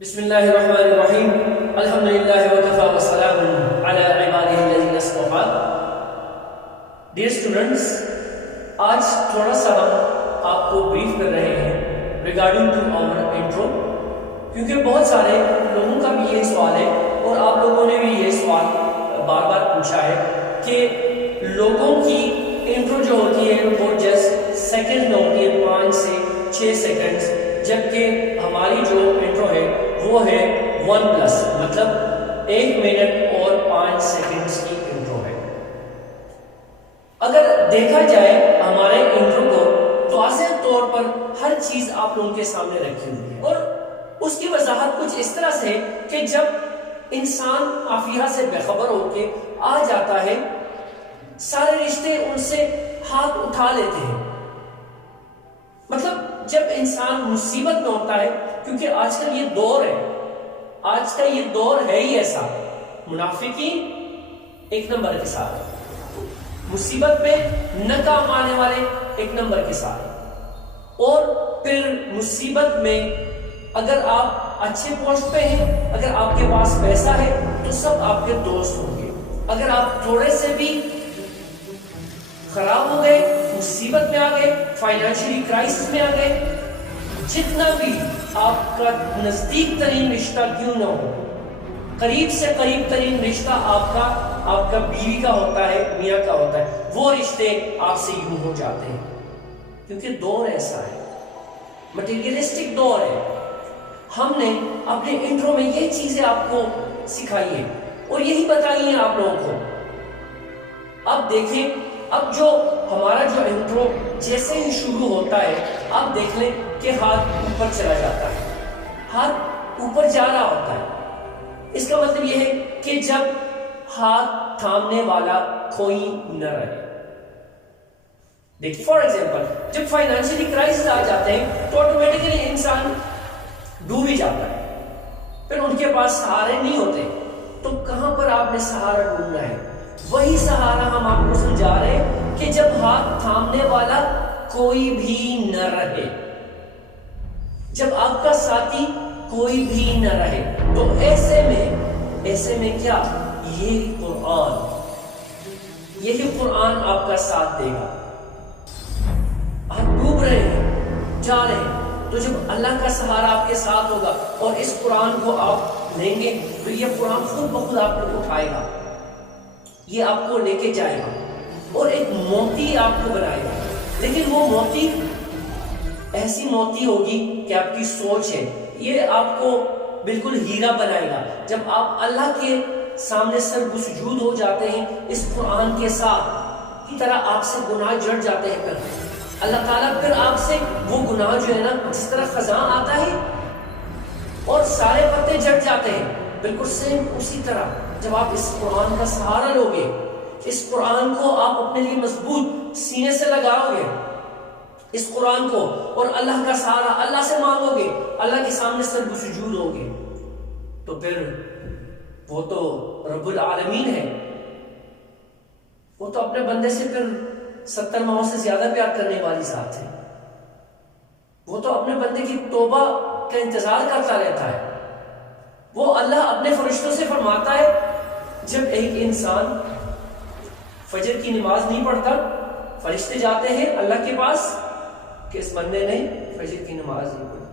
بسم اللہ الرحمن الرحیم الحمدللہ وکفا وسلام علی عبادہ الذین اصطفی. ڈیئر اسٹوڈنٹس، آج تھوڑا سا ہم آپ کو بریف کر رہے ہیں ریگارڈنگ ٹو آور انٹرو، کیونکہ بہت سارے لوگوں کا بھی یہ سوال ہے اور آپ لوگوں نے بھی یہ سوال بار بار پوچھا ہے کہ لوگوں کی انٹرو جو ہوتی ہے وہ جسٹ سیکنڈ میں ہوتی ہے، 5 سے 6 سیکنڈز، جبکہ ہماری جو انٹرو ہے وہ ہے 1+، مطلب 1 منٹ اور 5 سیکنڈز کی انٹرو ہے. اگر دیکھا جائے ہمارے انٹرو کو تو واضح طور پر ہر چیز آپ لوگوں کے سامنے رکھی ہوئی ہے، اور اس کی وضاحت کچھ اس طرح سے کہ جب انسان عافیہ سے بے خبر ہو کے آ جاتا ہے، سارے رشتے ان سے ہاتھ اٹھا لیتے ہیں. مطلب جب انسان مصیبت میں ہوتا ہے، کیونکہ آج کل یہ دور ہے، آج کا یہ دور ہے ہی ایسا، منافقین ایک نمبر کے ساتھ، مصیبت میں ناکام آنے والے ایک نمبر کے ساتھ، اور پھر مصیبت میں اگر آپ اچھے پوسٹ پہ ہیں، اگر آپ کے پاس پیسہ ہے تو سب آپ کے دوست ہوں گے. اگر آپ تھوڑے سے بھی خراب ہو گئے، مصیبت میں آ گئے، فائنینشلی کرائسس میں آ گئے، جتنا بھی آپ کا نزدیک ترین رشتہ کیوں نہ ہو، قریب سے قریب ترین رشتہ آپ کا بیوی کا ہوتا ہے، میاں کا ہوتا ہے، وہ رشتے آپ سے یوں ہو جاتے ہیں، کیونکہ دور ایسا ہے، مٹیریلسٹک دور ہے. ہم نے اپنے انٹرو میں یہ چیزیں آپ کو سکھائی ہیں اور یہی بتائی ہیں آپ لوگوں کو. اب دیکھیں، اب جو ہمارا جو انٹرو جیسے ہی شروع ہوتا ہے، آپ دیکھ لیں کہ ہاتھ اوپر چلا جاتا ہے، ہاتھ اوپر جا رہا ہوتا ہے. اس کا مطلب یہ ہے کہ جب ہاتھ تھامنے والا کوئی نہ رہے. دیکھیں فار ایگزامپل، جب فائنینشلی کرائسس آ جاتے ہیں تو آٹومیٹکلی انسان ڈوب ہی جاتا ہے، پھر ان کے پاس سہارے نہیں ہوتے. تو کہاں پر آپ نے سہارا ڈھونڈنا ہے؟ وہی سہارا ہم آپ کو سمجھا رہے ہیں کہ جب ہاتھ تھامنے والا کوئی بھی نہ رہے، جب آپ کا ساتھی کوئی بھی نہ رہے، تو ایسے میں کیا؟ یہی قرآن آپ کا ساتھ دے گا. آپ ڈوب رہے ہیں، جا رہے ہیں، تو جب اللہ کا سہارا آپ کے ساتھ ہوگا اور اس قرآن کو آپ لیں گے تو یہ قرآن خود بخود آپ کو اٹھائے گا، یہ آپ کو لے کے جائے گا اور ایک موتی آپ کو بنائے گا. لیکن وہ موتی ایسی موتی ہوگی کہ آپ کی سوچ ہے، یہ آپ کو بالکل ہیرا بنائے گا. جب آپ اللہ کے سامنے سر بسجود ہو جاتے ہیں اس قرآن کے ساتھ، کی طرح آپ سے گناہ جڑ جاتے ہیں، پھر اللہ تعالیٰ پھر آپ سے وہ گناہ جو ہے نا، جس طرح خزاں آتا ہے اور سارے پتے جڑ جاتے ہیں، بالکل سیم اسی طرح جب آپ اس قرآن کا سہارا لوگے، اس قرآن کو آپ اپنے لیے مضبوط سینے سے لگاؤ گے، اس قرآن کو، اور اللہ کا سہارا اللہ سے مانگو گے، اللہ کے سامنے سر بسجود ہوگے، تو پھر وہ تو رب العالمین ہے، وہ تو اپنے بندے سے پھر 70 ماہوں سے زیادہ پیار کرنے والی ذات ہے. وہ تو اپنے بندے کی توبہ کا انتظار کرتا رہتا ہے. وہ اللہ اپنے فرشتوں سے فرماتا ہے، جب ایک انسان فجر کی نماز نہیں پڑھتا، فرشتے جاتے ہیں اللہ کے پاس کہ اس بندے نے فجر کی نماز نہیں پڑھی.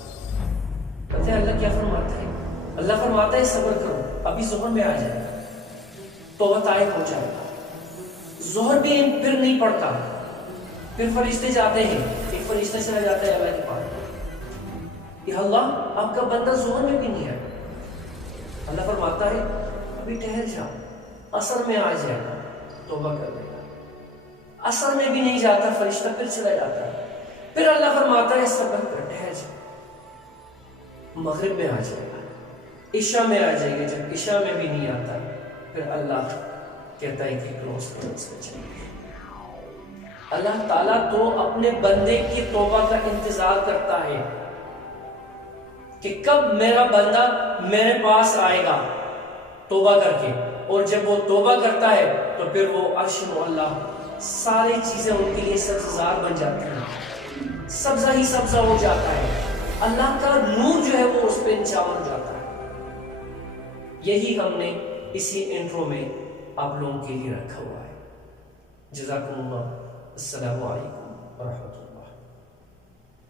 پتہ ہے اللہ کیا فرماتا ہے؟ اللہ فرماتا ہے صبر کرو، ابھی ظہر میں آ جائے گا، توبہ طائب ہو جائے گا. ظہر بھی پھر نہیں پڑتا، پھر فرشتے جاتے ہیں، ایک فرشتے چلا جاتا ہے اللہ کے پاس، یا اللہ آپ کا بندہ ظہر میں بھی نہیں ہے. اللہ فرماتا ہے ابھی ٹھہر جا، عصر میں آ جائے گا، توبہ کر لے گا. عصر میں بھی نہیں جاتا، فرشتہ پھر چلا جاتا ہے، پھر اللہ فرماتا ہے صبر کر، ٹھہر جا، مغرب میں آ جائے گا، عشاء میں آ جائے گا. جب عشاء میں بھی نہیں آتا، پھر اللہ کہتا ہے کہ کلوز پہ چلیے. اللہ تعالیٰ تو اپنے بندے کی توبہ کا انتظار کرتا ہے کہ کب میرا بندہ میرے پاس آئے گا توبہ کر کے، اور جب وہ توبہ کرتا ہے تو پھر وہ عرش معلا، ساری چیزیں ان کے لیے سبززار بن جاتی ہیں، سبزہ ہی سبزہ ہو جاتا ہے. اللہ کا نور جو ہے وہ اس پہ انچاور ہو جاتا ہے. یہی ہم نے اسی انٹرو میں آپ لوگوں کے لیے رکھا ہوا ہے۔ جزاکم اللہ، السلام علیکم ورحمۃ اللہ۔